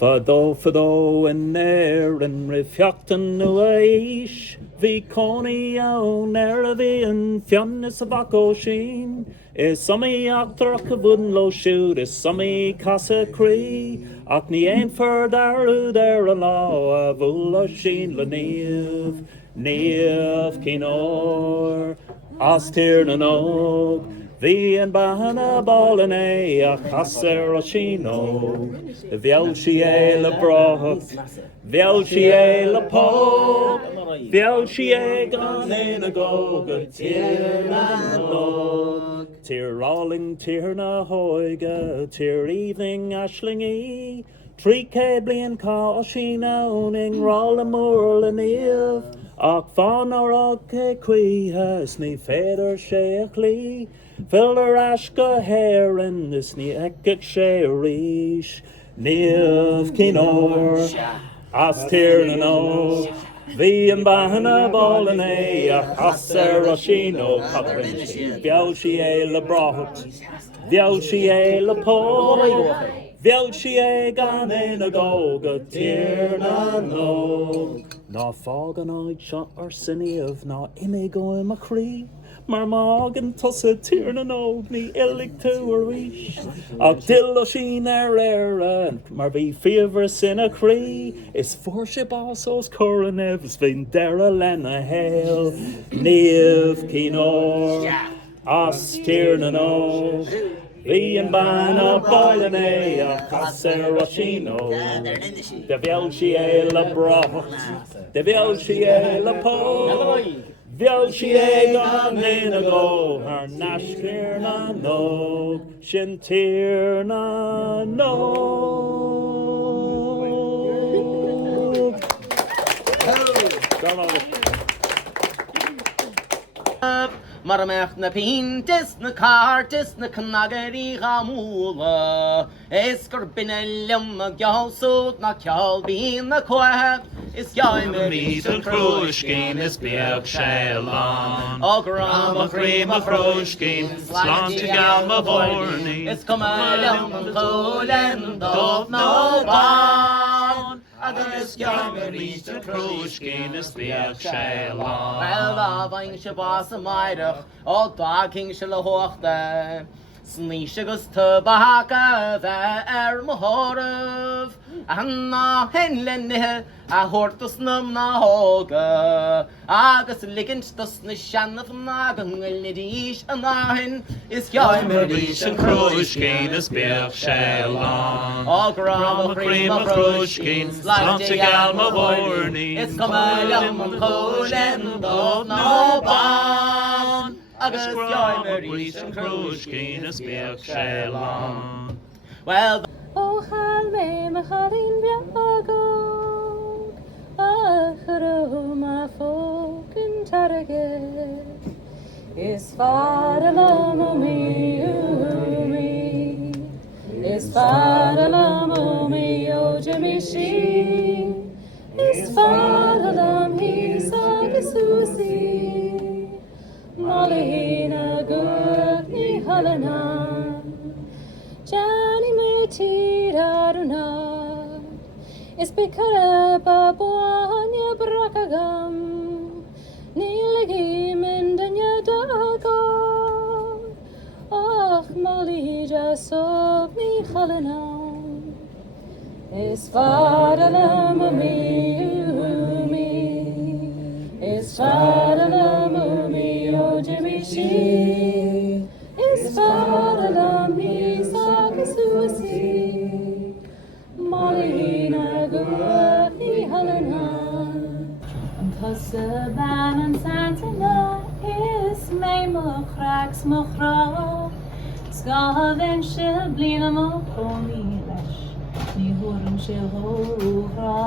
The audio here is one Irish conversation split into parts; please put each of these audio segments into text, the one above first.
Fado in Eirne refjachtan Nua Oiche, vi coni on Airde vi an fionnis of Cill. Is summy actor cabun lo shoot, is summy casa cree, ac ni ein for daru there a law, a vula sheen la Niamh, Niamh kinor, as tir na nog, vi an Bheatha Abhaile a chaser o shino, Bheatha le Brat, Bheatha le pog, Bheatha Gaeilge a goga tir na nog, tir rolling tir na hoige, tir evening ashlingy, Tree blian ca owning Oro Mor le Niamh, ac fan o'r queehas ni feder sheachly, Filler ashka heron this ni ekik sherish, Niamh kinor, as tir na nog, vi an Bheatha Abhaile a chaser o shino cadrin, Bheatha le Brat, Bheatha le pog, Bheatha Gaeilge a goga tir na nog. Na fog an Oiche or Niamh, na imigo im a cree, mar magan tusa tir na nog ni illig tu arís. Ac dill o sheen and mar vi fevers in a cree, is forship also coronevs vin dera lena hail, Niamh kinor, as tir na nog. Vi an Bheatha Abhaile a chaser o shino, de Bheatha le Brat, de Bheatha le pog, Bheatha Gaeilge a go, ar nach tir na nog, shin tir na nog. Mar mech na pintis na cartis na cnagari gamula, Esgur binelum a gyalsut na kyalbin na quack, is Mise Chruscín is Buachall On Eirne, Chruscín, slant galma borni, is come alum and colen dov no ban. Mise Chruscín is Buachall On. Well, vain shabas a maidach, all dogging shall hochte. Snishagus to Bahaka, the Mahorov, and na henlenne, a hortus num na hoga, Agus lickens to Snishan of Nagan, Lidish and Nahin is Mise Chruscín is Buachall On. All grama Chruscín, slant galma borni, it's come alum and colen, dov no ban. Mise Chruscín is Buachall On. Well, O hal me machadin biagog, achro ma folk in target, is fadalam o me, is fadalam o me Oiche mishi, is fadalam his agasusi, Malahina good ni halana. Johnny me tiraruna, is bikara babuanya brakagam, nilagim indanya dago, ach malija sok ni halana, is fadalam is fadalam Oiche mishi, is fadalam Susi, Malina Gurthi Halana, and Hussaban and Santana is May Mochrac's Mochra, Scaven Shiblina Mochoni Lesh, Nihurum Shilhora,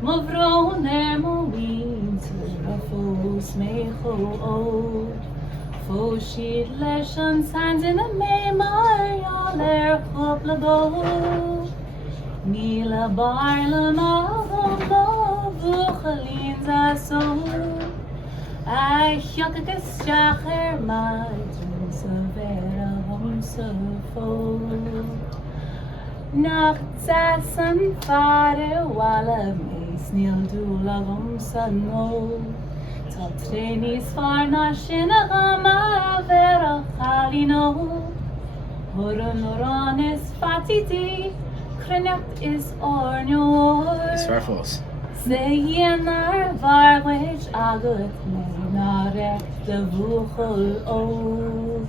Movron there Moins, Rafos Mecho Old. Fóshid leis an sands in a me mar chopla go. Níla barla ma vuchalín a so. I chiacagus jacher maid so vera hom so fo. nach zasan fare wala meis nil dulagum sano. Tal trenis farna shinagama vera chalino. Oro is fatiti, Ghrainne is ornor. It's Farfos. Zeyenar varwech agut me narek de Buachall On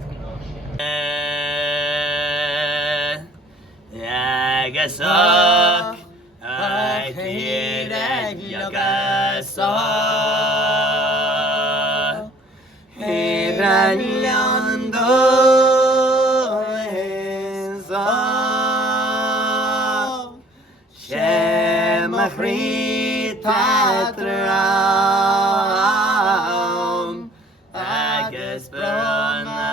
Yagasok, I did it, Yagasok. Oro Londubh. Agus Branach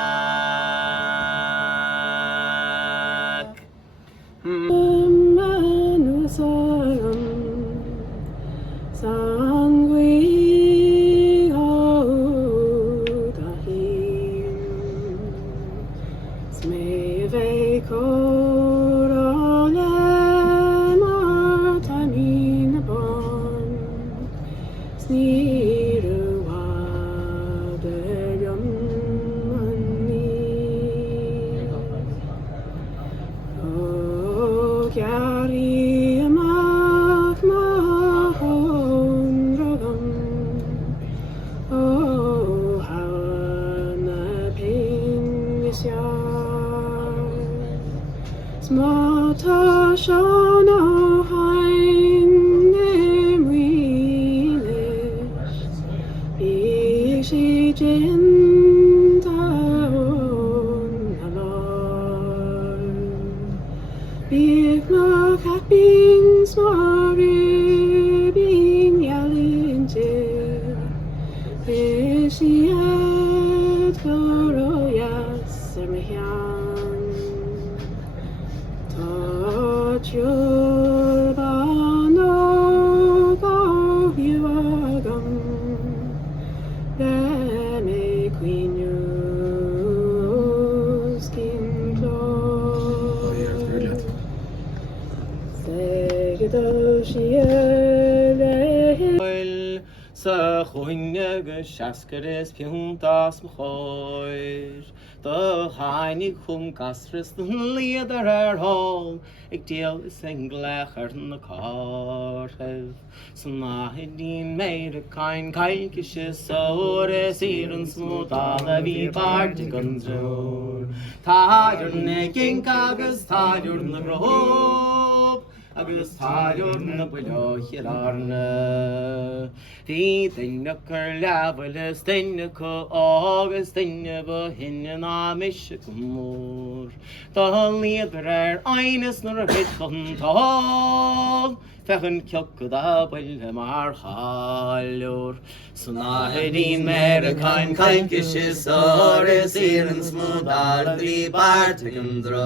Sa Chuin Shaskaris Piuntas Mchoir. The Heinig Gasris the Leader Hall. Ik deel is Englacher in the car. Snahidin made a kind Gaeilge so Resirun smooth all the wee particles. Tired necking Agus, tired in the rope. Agus Airne na Buachall On Eirne. Bheatha Abhaile Daine co agus Daine Bheatha mise Cota Mor. The leader Airne nor Bheatha tall. Fechan Cota Abhaile mar chalor. Snahidin made a kind Gaeilge so Resirun smooth all the particles.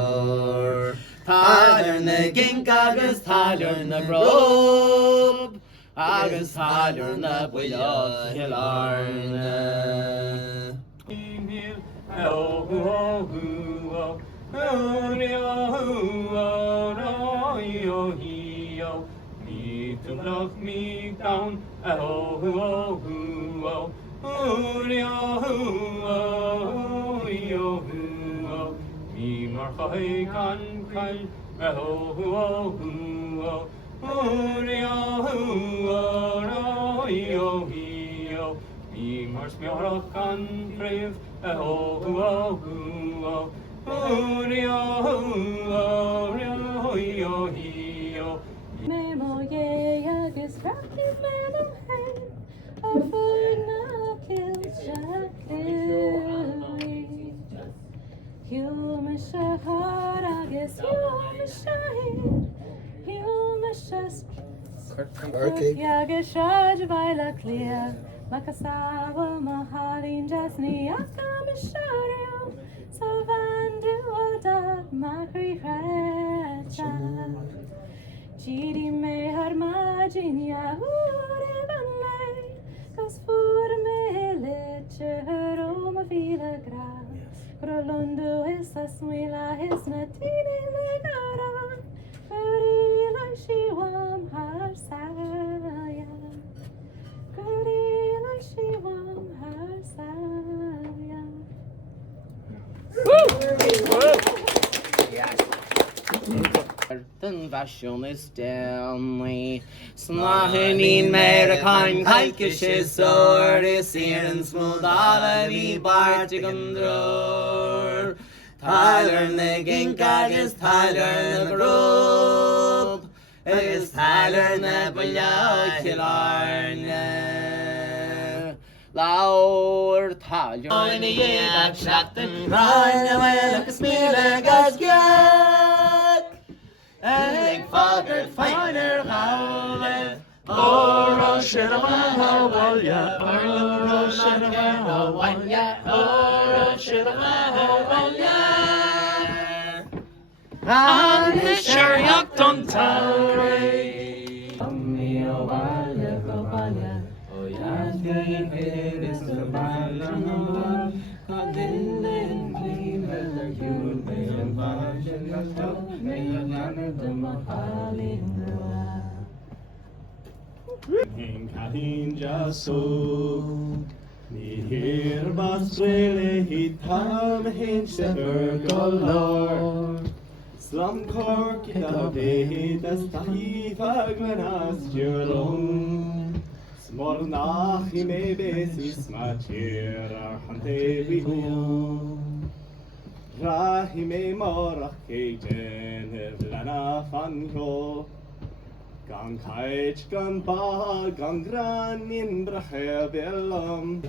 Airne agus Airne grob agus Airne Buachall On to knock me down, me mar can cry, me mar smear can crave, Memo ye agus rapid madam hen of na kill shakli. You mishahar agus you mishahir. You mishas yagas shaj vaila clear. Makasawa mahalin jasni akamishario. So vandu odag makri hacha. Gidi me har maginia hure vanlei. Kas fur me leche roma vila gra. Oro Londubh is a smila is natini legara. Den version is Stanley. Snahin mer kan kalke sår det ser en smodala vi bartigundror. Tyler ginkar is Tyler grop. Is Tyler Buachall Arne. Laur Tyler on Eirne Grainne wel smile gasgak. And father finer howle. Oro Se Hawalya, Oro Se Hawalya, Oro Se Hawalya. And the chariot on Tauri. Cahin jaso ni hir basrele hitam hin shepherd golor slum cork kitabeh das tahifa glenas jurlum smor nach ime besis machir hante vihum rahime morach kejen lana fanho Gan kaich, gan ba, gan Grainne brache bellam.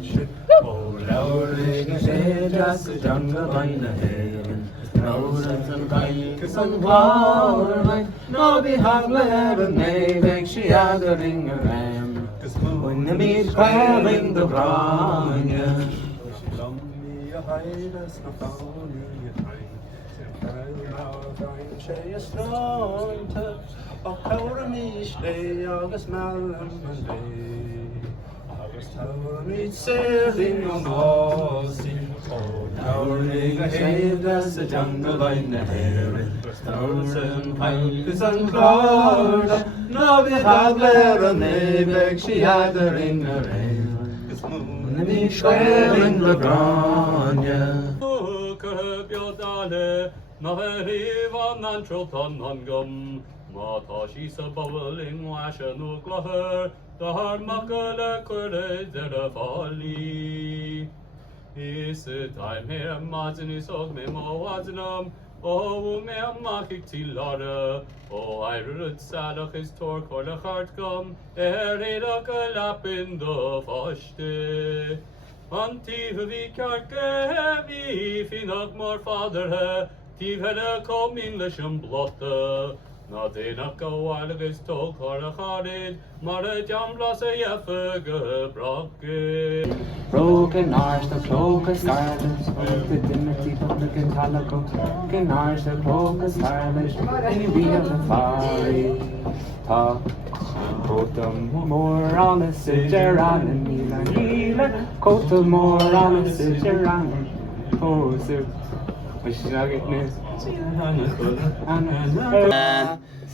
O laurig sé dras y jungle Gaeilge hyn. Nawr yn Gaeilge sy'n gwawr maen. No Bheatha Abhaile neifeg siad yr ring y rem. Muinaimis chwelyn dy Grainne. Lammi a heiles na fauni a train. Sy'n cael nawr gain sé a snonte. Och taura mise agus malam an le agus taura mise in on bosi taura nig a hédas a jungle Gaeilge hyn taura an Gaeilge an Chonradh no Bheatha Abhaile neifeg siad yr ring y rem agus Muinaimis chwelyn dy Grainne. Na rivan an trotan an gum. Mata she's a bubbling wash and no glover, the hard muckle curd the folly. Is it time here, Martin is of me more wazenum, oh, me a market tillara, oh, I root sadok his torque or the heart come, a lap in the foste. Anti vi karke, vi finak more father, tiv had a come English and blotter. Na dénach go agus tó chora charid, mar a jamblas a jeffe gebrake. Broken arse the crocus scarlet, the dimity of the cantalaco, can arse the crocus scarlet, any we of the fiery. Ta, Cota Mor on a Cill, Cota Mor on a Cill, oh, sir.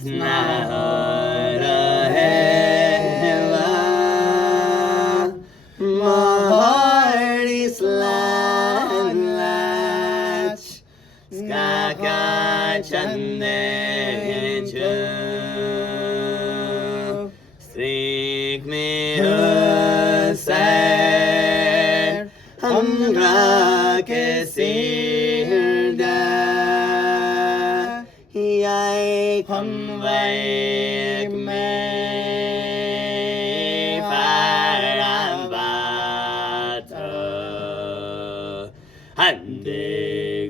Snahara hela my heart is latch skaka channe strik me ser Amhrac convey me fire Bheatha and the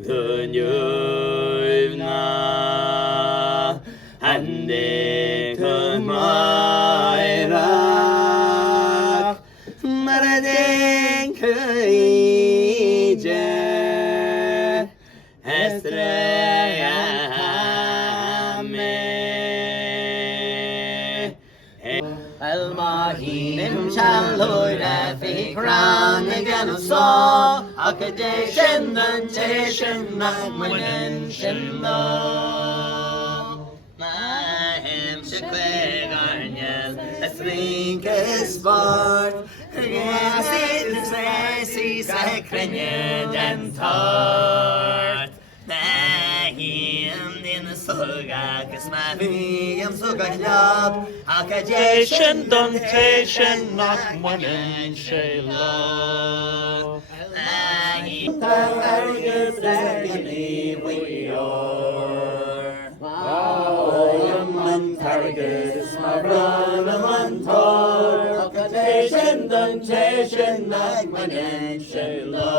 Niamh and the Moira Madra Gaeilge Niamh shall Lord fi crown again saw acadation and tation not when shinlo my him shakwe garnias a swing sport yes it is a Grainne and tart him in the soga gus ma bhíam sugallab ach a Tation dun tation nach muinen sheila. Fergus Tir we are. Fergus Amhran Tor tation dun tation nach muinen sheila.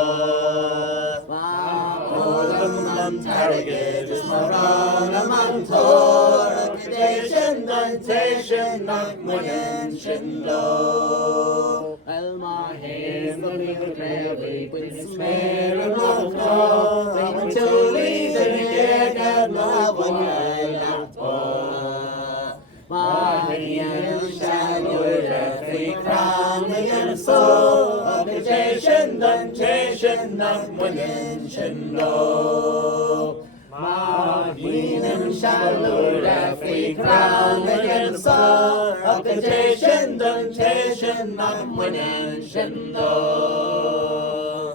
Fergus Amhran Tor tation dun tation nach muinen sheila. Well, my hands on the prairie, with the smell of love, when to leave the dead love when my hands shall with every crown and soul of the tation, not winning shindo. My kingdom shall lord every crown against all of the tation, not winning shindo.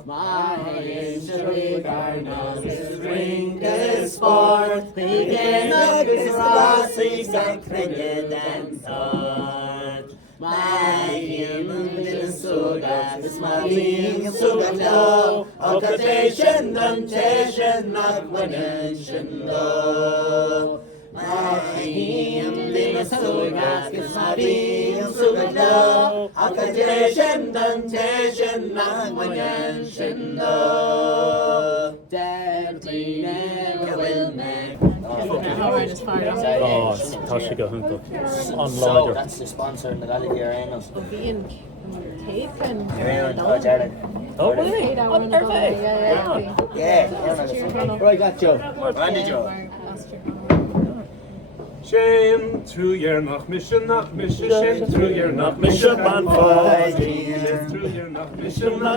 My history garden is ring is sport, begin of his rossies and cricket and thought. My human little sugar is my being sugar now. Occupation, not winning shindo. My human little sugar is my being sugar now. Occupation, not winning shindo. Daddy never will make. Oh, tá sé go hunta. So Online. that's the sponsor in the Gaeilge Airne. Bean Phaidin. Oh, Eight hour in the day. Yeah. Right, got Joe. Randy Joe. Shame through your nach mise, shame through your nach mise, Bean Phaidin. shame through your nach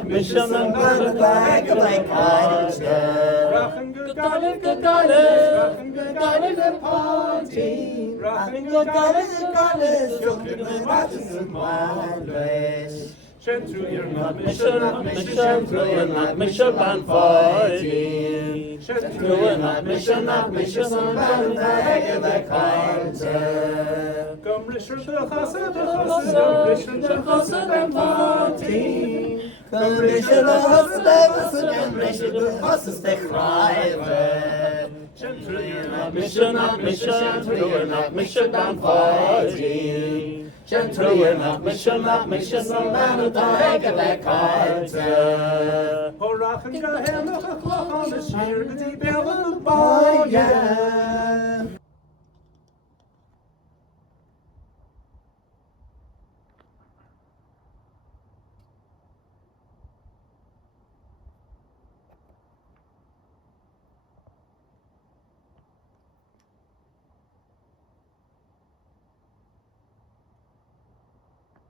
mise, I'm gonna back like Ireland. Rachan good Gaeilge, Gaeilge, Gaeilge, Gaeilge party. Rachan Good Gaeilge, looking at watching some wild ways. shame through your nach mise, Shame through your nach mise, Bean Phaidin. shame through your nach mise, Some wild like Ireland. Come risher the chasa, come risher the chasa, Bean Phaidin. Come Richard the hustle, and Richard the hustle, they cry. shame through your nach Mise, through your nach mise, Bean Phaidin. Through your nach mise, some man who died like Ireland. Oh, Rachan Gaeilge, a clock on the sheer, the deep bell of the Oh, yeah.